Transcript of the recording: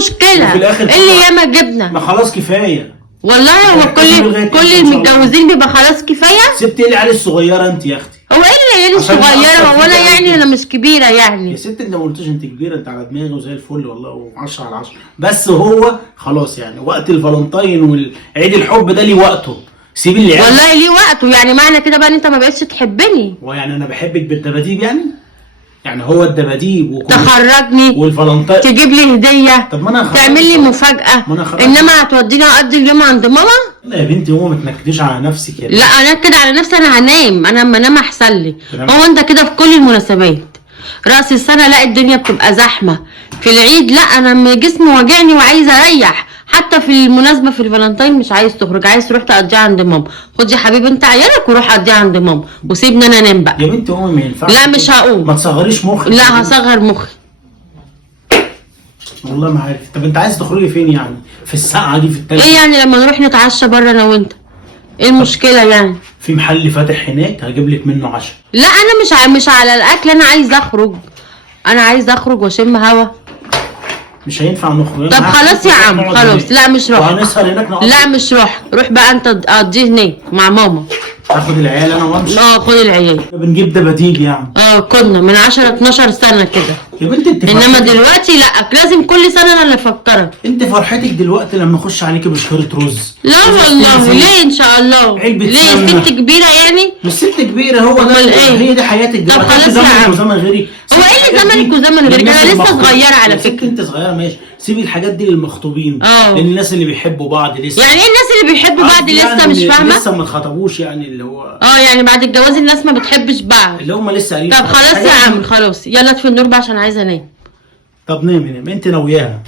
المشكله؟ وفي الآخر ايه اللي ياما جبنا؟ ما خلاص كفايه. والله هو كل المتجوزين بيبقى خلاص كفايه. ست اللي علي الصغيره انت يا اختي. هو ايه اللي الصغيره؟ هو انا يعني انا مش كبيره يعني. يا ست انت ما قلتش انت كبيره، انت على دماغي وزي الفل والله و10 على 10. بس هو خلاص يعني وقت الفالنتين والعيد الحب ده ليه وقته. سيب العيال. والله ليه وقته، يعني معنى كده بقى ان انت ما بقتش تحبني؟ ويعني انا بحبك بالدباديب يعني هو الدباديب تخرجني والفالنتين تجيب لي هديه. طب ما انا تعمل لي مفاجاه، انما هتوديني اقضي اليوم عند ماما؟ لا يا بنتي هو ما تنكديش على نفسك لا انا كده على نفسي، انا هنام، انا اما انام احسن لي. هو انت كده في كل المناسبات، راس السنه لا الدنيا بتبقى زحمه، في العيد لا انا جسمي واجعني وعايزه اريح، حتى في المناسبه في الفالنتين مش عايز تخرج، عايز تروح تقضيها عند ماما. خد يا حبيبي انت عيالك وروح قضيها عند ماما وسيبني انا انام بقى. يا بنتي هو ما ينفعش. لا مش هقوم. ما تصغريش مخك. لا هصغر مخي. والله ما عارف. طب انت عايز تخرجي فين يعني في الساعه دي في التلج؟ ايه يعني لما نروح نتعشى بره انا وانت؟ ايه المشكله يعني؟ في محل فاتح هناك هجيب لك منه عشاء. لا انا مش على الاكل، انا عايز اخرج، انا عايز اخرج واشم هوا. مش هينفع نخرج. طب خلاص يا عم خلاص. لا مش روح. وهنسهر هناك نقعد. لا مش روح بقى انت قضيه هناك مع ماما. هاخد العيال انا وامشي. خد العيال. بنجيب دباديب يعني. كنا من 10 12 سنه كده. يا بنتي انت انما دلوقتي لا، لازم كل سنه انا اللي افكرك. انت فرحتك دلوقتي لما اخش عليكي بشكاره رز. لا والله ليه ان شاء الله؟ علبة ليه ست كبيره يعني؟ مش ست كبيره، هو ده ايه؟ هي دي حياتك طب دلوقتي. خلاص يا عم. وزمن غيرك. هو ايه اللي زمنك وزمن غيرك؟ انا لسه صغيره على فكره. انت صغيره ماشي، سيبي الحاجات دي للمخطوبين. للناس اللي بيحبوا بعض لسه. يعني ايه الناس اللي بيحبوا بعض لسه؟ يعني مش فاهمه. لسه ما اتخطبوش يعني اللي هو يعني بعد الجواز الناس ما بتحبش بعض، اللي هم لسه قريبين. طب خلاص يا عم خلاص، يلا اطفي النور بقى عشان عايزه انام. طب نامي انت ناوياها.